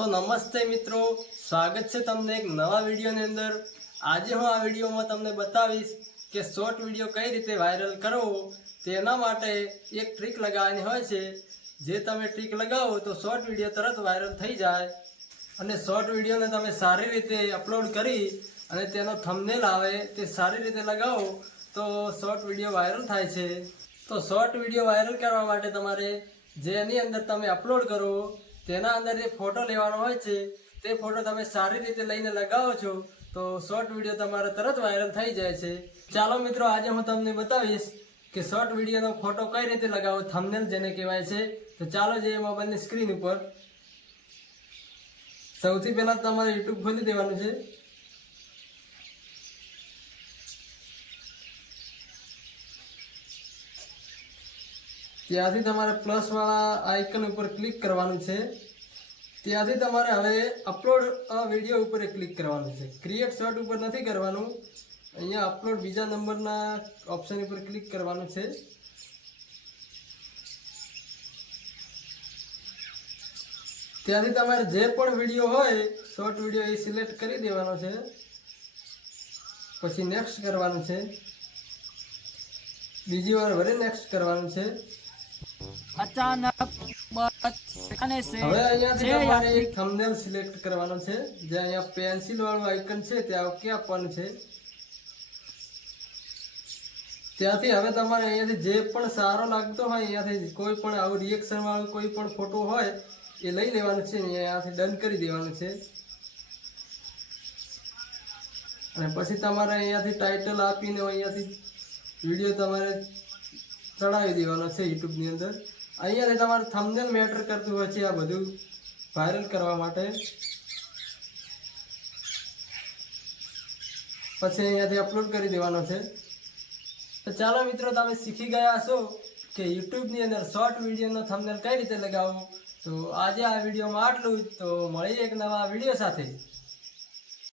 तो नमस्ते मित्रों, स्वागत है तमने एक नवा वीडियो ने अंदर। आज हूँ आ वीडियो में तमने बतावीश के शॉर्ट वीडियो कई रीते वायरल करवो तेना माटे एक ट्रीक लगावવાની હોય છે। જે તમે ટ્રીક लगावो तो शॉर्ट वीडियो तरत वायरल થઈ જાય અને શોર્ટ વિડીયોને તમે સારી રીતે અપલોડ કરી અને તેનો થંબનેલ આવે તે સારી રીતે લગાવો તો શોર્ટ વિડીયો વાયરલ થાય છે। તો શોર્ટ વિડીયો વાયરલ કરવા માટે તમારે જેની અંદર તમે અપલોડ કરો તેના અંદર જે ફોટો લેવાનો હોય છે તે ફોટો તમે સારી રીતે લઈને લગાવો છો તો શોર્ટ વિડીયો તમારો તરત વાયરલ થઈ જાય છે। ચાલો મિત્રો, આજે હું તમને બતાવીશ કે શોર્ટ વિડીયોનો ફોટો કઈ રીતે લગાવો, થંબનેલ જેને કહેવાય છે। તો ચાલો જઈએ મોબાઈલની સ્ક્રીન ઉપર। સૌથી પહેલા તમારે YouTube ખોલી દેવાનું છે। ત્યાંથી તમારે પ્લસ વાળા આઇકન ઉપર ક્લિક કરવાનું છે। ત્યાંથી તમારે હવે અપલોડ વિડીયો ઉપર ક્લિક કરવાનું છે। ક્રિએટ શોર્ટ ઉપર નથી કરવાનું, અહીંયા અપલોડ બીજા નંબરના ઓપ્શન ઉપર ક્લિક કરવાનું છે। ત્યાંથી તમારે જે પણ વિડીયો હોય શોર્ટ વિડીયો એ સિલેક્ટ કરી દેવાનો છે, પછી નેક્સ્ટ કરવાનું છે, બીજી વાર વળી નેક્સ્ટ કરવાનું છે। अचानक खाने से હવે અહીંયાથી તમારે એક થંબનેલ સિલેક્ટ કરવાનો છે। જે અહીંયા પેન્સિલ વાળું આઇકન છે ત્યાં ઓકે આપવાનું છે। ત્યાંથી હવે તમારે અહીંયાથી જે પણ સારો લાગતો હોય અહીંયાથી કોઈ પણ આવું રિએક્શન વાળું કોઈ પણ ફોટો હોય એ લઈ લેવાનું છે, અહીંયાથી ડન કરી દેવાનું છે। અને પછી તમારે અહીંયાથી ટાઇટલ આપીને અહીંયાથી વિડીયો તમારે ચડાવી દેવાનો છે યુટ્યુબની અંદર। અહીંયાથી તમારે થંબનેલ મેટર કરતું હોય છે આ બધું વાયરલ કરવા માટે। પછી અહીંયાથી અપલોડ કરી દેવાનો છે। તો ચાલો મિત્રો, તમે શીખી ગયા છો કે યુટ્યુબની અંદર શોર્ટ વિડીયોનો થંબનેલ કઈ રીતે લગાવવો। તો આજે આ વિડીયોમાં આટલું જ। તો મળીએ એક નવા વિડીયો સાથે।